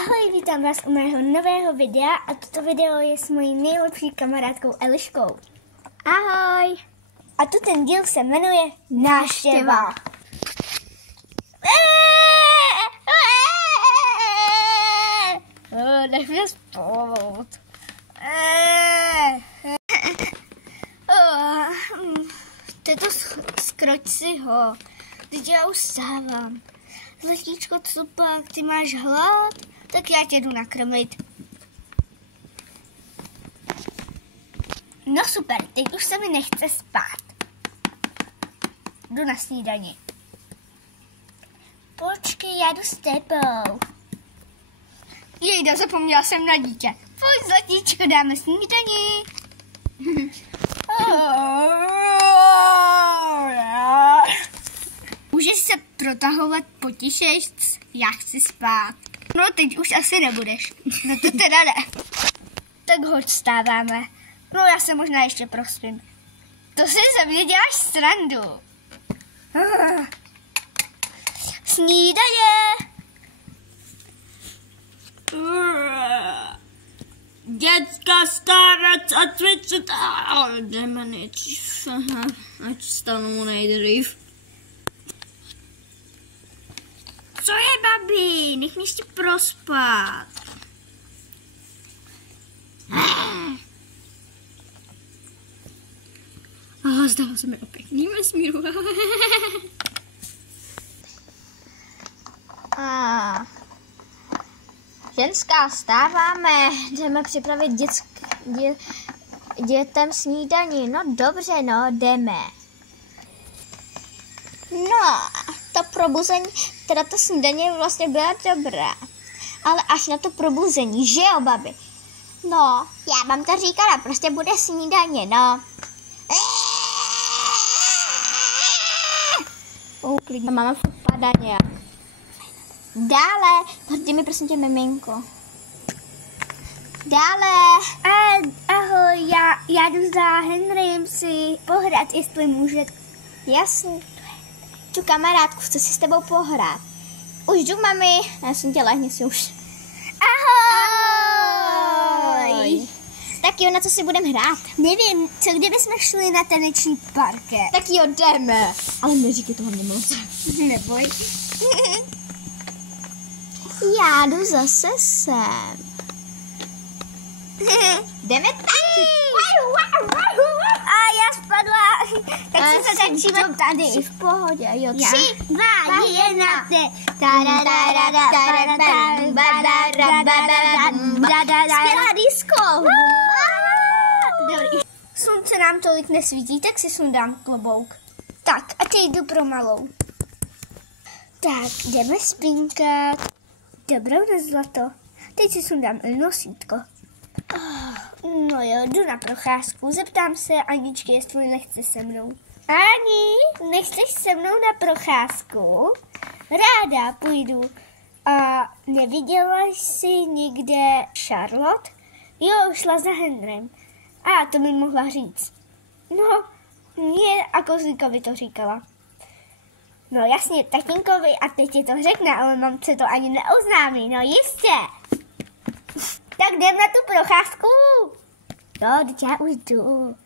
Ahoj, vítám vás u mého nového videa a toto video je s mojí nejlepší kamarádkou Eliškou. Ahoj. A to ten díl se jmenuje Návštěva. Nech mě spát. Teto skroč si ho. Teď já už vstávám. Zlatíčko, co pak? Ty máš hlad? Tak já tě jdu nakrmit. No super, teď už se mi nechce spát. Jdu na snídani. Počkej, já jdu s tebou. Jejda, zapomněla jsem na dítě. Pojď, zlatíčko, dáme snídani. Můžeš se protahovat potišeč, já chci spát. No teď už asi nebudeš. No to teda ne. Tak hoď, vstáváme. No já se možná ještě prospím. To si ze mě děláš srandu. Snídaně. Děcka, starec a cvičit. Jdeme nejdřív. Ať stanu nejdřív. Co je, babi? Nech mě ještě prospat. Zdalo se mi o pěkným vesmíru. Ženská, vstáváme, jdeme připravit dětem snídani. No dobře, no, jdeme. No, to probuzení, teda to snídaně vlastně byla dobrá. Ale až na to probuzení, že jo, babi? No, já vám to říkala, prostě bude snídaně, no. Klidně, máma furt padá nějak. Dále, hodí mi prosím tě miminko. Dále. Ahoj, já jdu za Henrym si pohrát, jestli můžete. Jasně. Tu kamarádku, chci si s tebou pohrát. Už jdu, mami. Já jsem tě, lehni si už. Ahoj. Tak jo, na co si budeme hrát? Nevím, co kdybychom šli na taneční parket? Tak jo, jdeme. Ale neříkej toho mě moc. Neboj. Já jdu zase sem. Jdeme tančit. A já spadla. Tak si zatančíme tady. V pohodě, jo. 3, 2, 1, Skvělá disco. Dobrý. Slunce nám tolik nesvítí, tak si sundám klobouk. Tak, a teď jdu pro malou. Tak, jdeme spínkat. Dobrou na zlato. Teď si sundám nosítko. No jo, jdu na procházku. Zeptám se Aničky, jestli nechce se mnou. Ani, nechceš se mnou na procházku? Ráda půjdu. A neviděla jsi nikde Charlotte? Jo, šla za Henrym. A to mi mohla říct. No, mě a Kozlíkovi to říkala. No jasně, tatínkovi a teď ti to řekne, ale mamce to ani neoznámí, no jistě. Tak jdem na tu procházku. No, teď já už jdu.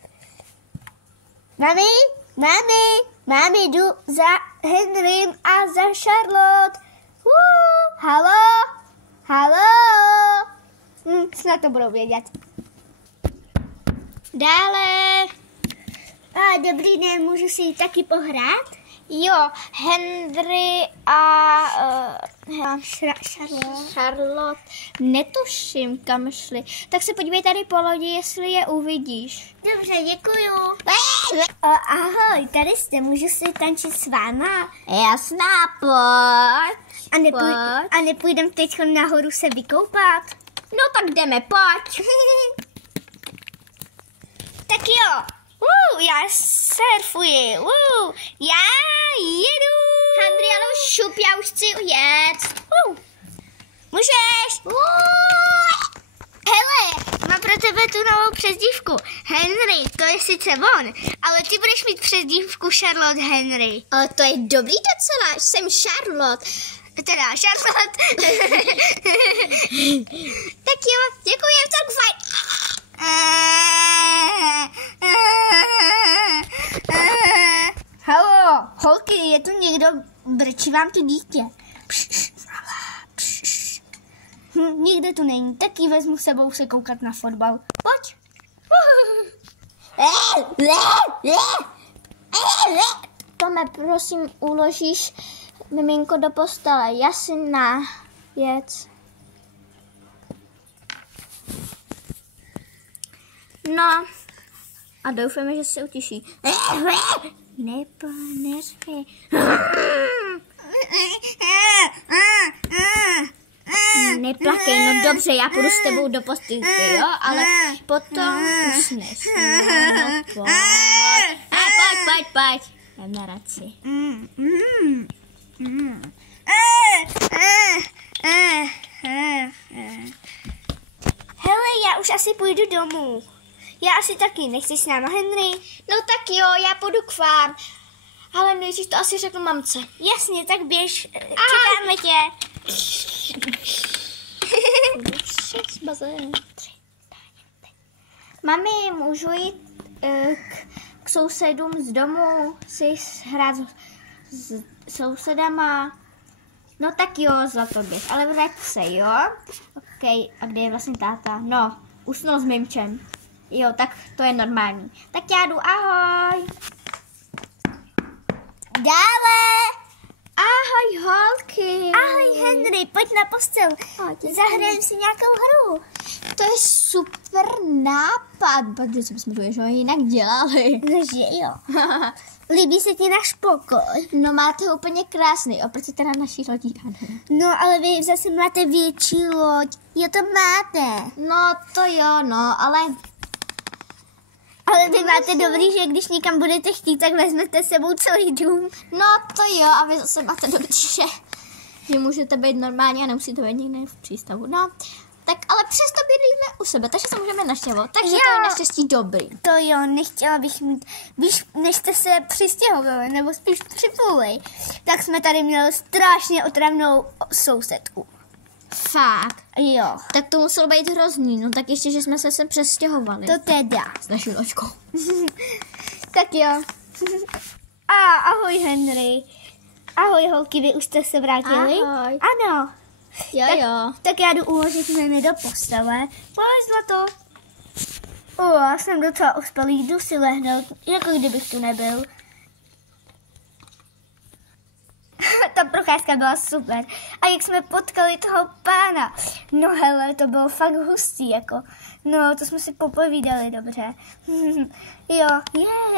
Mami, jdu za Henrym a za Charlotte. Halo. Snad to budou vědět. Dále. Dobrý den, můžu si ji taky pohrát? Jo, Henry a Charlotte. Netuším, kam šli. Tak se podívej tady po lodi, jestli je uvidíš. Dobře, děkuju. Ahoj, tady jste, můžu si tančit s váma? Jasná, pojď. A nepůjdem teď nahoru se vykoupat? No tak jdeme, pojď. Tak jo. Já surfuji. Já jedu. Henry, ale už šup, já už chci ujet. Můžeš. Hele, mám pro tebe tu novou přezdívku. Henry, to je sice on, ale ty budeš mít přezdívku Charlotte Henry. Ale to je dobrý docela, jsem Charlotte. Teda Charlotte. Tak jo, děkuji, tak fajn. Haló, holky, je tu někdo, brečí vám tu dítě. Nikde tu není, tak ji vezmu s sebou se koukat na fotbal. Pojď. Tome, prosím, uložíš miminko do postele. Jasná věc. No, a doufáme, že se utěší. Neřvi. Neplakej, no dobře, já půjdu s tebou do postýlky, jo, ale potom usneš. No, pojď. Jdem na radci. Hele, já už asi půjdu domů. Já asi taky, nechceš s náma, Henry? No tak jo, já půjdu k vám. Ale nejdřív to asi řeknu mamce. Jasně, tak běž, čekáme tě. Mami, můžu jít k sousedům z domu si hrát s sousedama? No tak jo, zlato běž, ale vrať se, jo? OK, a kde je vlastně táta? No, usnul s mimčem. Jo, tak to je normální. Tak já jdu, ahoj. Dále. Ahoj, holky. Ahoj, Henry, pojď na postel. Zahrajeme si nějakou hru. To je super nápad. Protože jsme to ještě jinak dělali. No, že jo. Líbí se ti náš pokoj? No, máte ho úplně krásný, oproti teda naší lodí. No, ale vy zase máte větší loď. Jo, to máte. No, to jo, no, ale... Ale vy máte dobrý, že když někam budete chtít, tak vezmete s sebou celý dům. No, to jo, a vy zase máte dobrý, že můžete být normální a nemusíte být někde v přístavu. No, tak ale přesto bydlíme u sebe, takže se můžeme naštěvovat. Takže jo. To je naštěstí dobrý. To jo, nechtěla bych mít, víš, než jste se přistěhovali, nebo spíš připluli, tak jsme tady měli strašně otravnou sousedku. Fakt. Jo. Tak to muselo být hrozný, no tak ještě, že jsme se sem přestěhovali. To teda. S naší loďkou. Tak jo. Ahoj, Henry. Ahoj, holky, vy už jste se vrátili? Ahoj. Ano. Jo. Tak já jdu uložit Mimi do postele. Pojď, zlato. Já jsem docela uspělý, jdu si lehnout, jako kdybych tu nebyl. Ta procházka byla super. A jak jsme potkali toho pána. No hele, to bylo fakt hustý, jako. No, to jsme si popovídali dobře. Jo,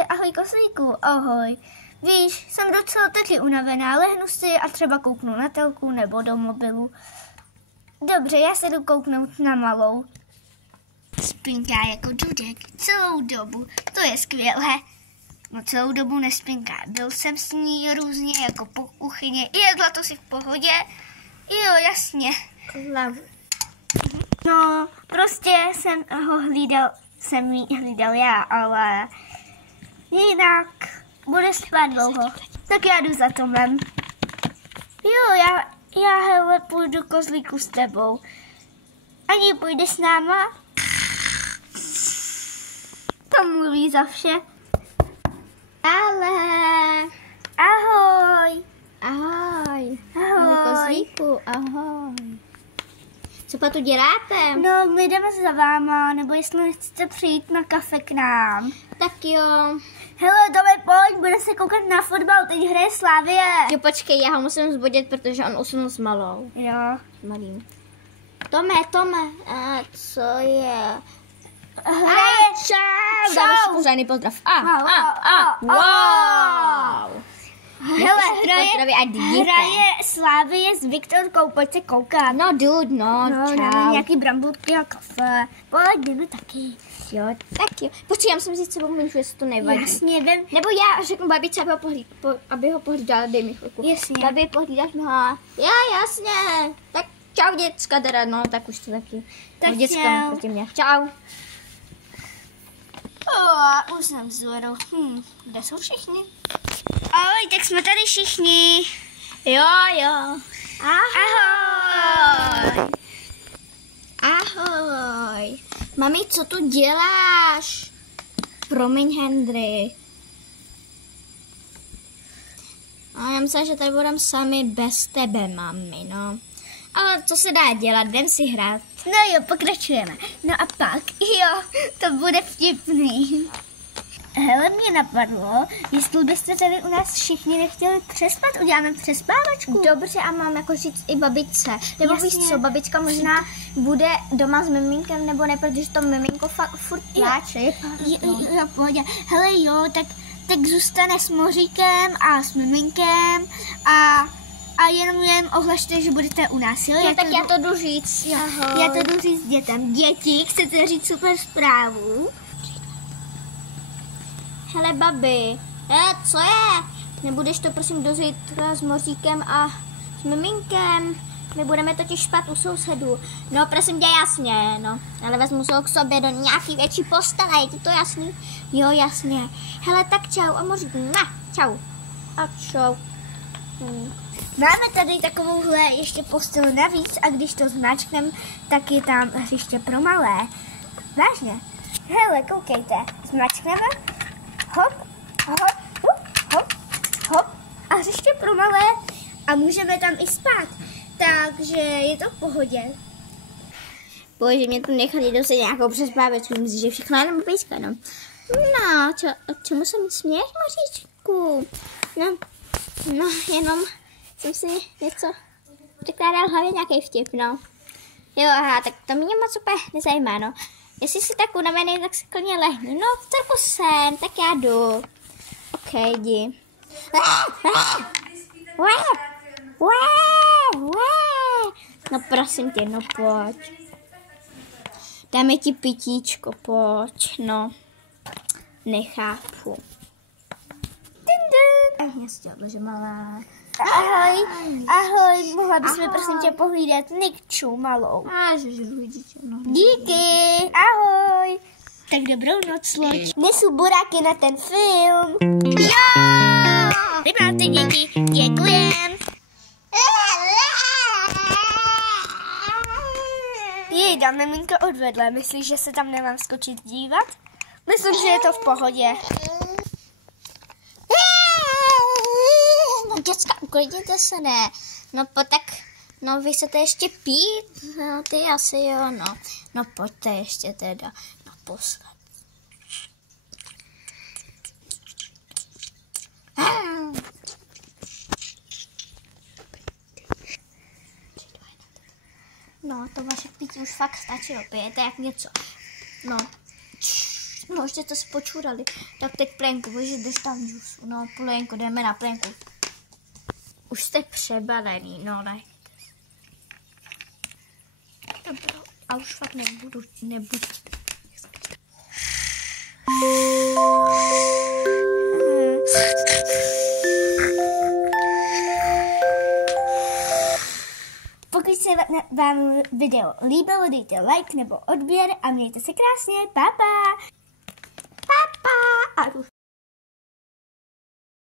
ahoj koslíku, ahoj. Víš, jsem docela taky unavená, lehnu si a třeba kouknu na telku nebo do mobilu. Dobře, já se jdu kouknout na malou. Spinká jako dudek celou dobu, to je skvělé. No celou dobu nespinká. Byl jsem s ní různě jako po kuchyně. Jedla to si v pohodě. Jo, jasně. No, prostě jsem jí hlídal já, ale jinak bude spát dlouho. Tak já jdu za Tomem. Jo, já hele půjdu kozlíku s tebou. Ani půjde s náma? To mluví za vše. Ale. Ahoj. Ahoj. Ahoj. Kozlíku, ahoj. Co pa tu děláte? No, my jdeme za váma, nebo jestli nechcete přijít na kafe k nám. Tak jo. Hele, Tome, pojď, bude se koukat na fotbal, teď hraje Slavie. Jo, počkej, já ho musím zbudit, protože on usnul s malou. Jo. Malým. Tome, a co je? Hraje. Čau. Dáme si pořádný pozdrav. Wow. Hele, hraje Hraje Slavie s Viktorkou, pojď se koukat. No, dude, no, dáme čau. nějaký brambůrky a kafe. Pojď, jdeme taky. Jo, tak jo. Počkej, já musím říct sebou Minču, jestli to nevadí. Jasně, vem. Nebo já řeknu babičce, aby ho pohlídala, dej mi chvilku. Jasně. Babi, pohlídáš mi ho? Já, jasně. Tak čau, děcka, teda, no, tak už to taky. Tak no, děcka čau. proti mě. Čau. Už jsem vzhledu. Kde jsou všichni? Ahoj, tak jsme tady všichni. Jo. Ahoj. Ahoj. Mami, co tu děláš? Promiň, Henry. A já myslím, že tady budeme sami bez tebe, mami, no. Ale co se dá dělat, jdem si hrát. No jo, pokračujeme. No a pak, jo, to bude vtipný. Hele, mě napadlo, jestli byste tady u nás všichni nechtěli přespat, uděláme přespávačku. Dobře, a mám jako říct i babičce. Nebo Jasně. víš co, babička možná bude doma s miminkem, nebo ne, protože to miminko furt pláče. Jo, pohodě. Hele jo, tak zůstane s Moříkem a s miminkem a jenom ohlašte, že budete u nás, jo? Tak já to jdu říct. Ahoj. Já to jdu říct dětem. Děti, chcete říct super zprávu? Hele, babi, co je? Nebudeš to prosím do zítra s Moříkem a s miminkem? My budeme totiž spát u sousedů. No, prosím tě, jasně, no. Ale vezmu se ho k sobě do nějaký větší postele, je ti to jasný? Jo, jasně. Hele, tak čau a Mořík, čau. A čau. Máme tady takovouhle ještě postel navíc a když to zmáčknem, tak je tam hřiště pro malé. Vážně. Hele, koukejte. Zmáčkneme. Hop, hop, hop, hop. A hřiště pro malé a můžeme tam i spát. Takže je to v pohodě. Bože, mě tu nechali dosit nějakou přespávečku, myslím, že všechno jenom píska, no. No, čemu se mi směješ, Moříčku? No, jenom jsem si něco překládal hlavě nějaký vtip, no. Jo, aha, tak to mě moc úplně nezajímá, no. Jestli jsi tak unavený, tak si klidně lehni. No, trochu jsem, tak já jdu. OK, jdi. No prosím tě, no pojď. Dáme ti pitíčko, pojď, no. Nechápu. Já si dělala, že malá. Ahoj, mohla bychom prosím tě pohlídat Nikču malou. No. Díky, ahoj. Tak dobrou noc, loď. Nesu buráky na ten film. Jo! Vy máte děti, děkujem. Jejda, miminka odvedla, myslíš, že se tam nemám skočit dívat? Myslím, že je to v pohodě. No děcka, uklidněte se, ne. No vy chcete ještě pít? No ty asi jo, no. No pojďte ještě teda naposled. No, to vaše pití už fakt stačilo, pijete jak něco. No. No, ještě to si počurali. Tak teď plenku, bože, jdeš tam džusu. No, plenku, jdeme na plenku. Už jste přebalený, no, ne. Dobro, a už fakt nebudu. Pokud se vám video líbilo, dejte like nebo odběr a mějte se krásně. Pa, pa. Papa. A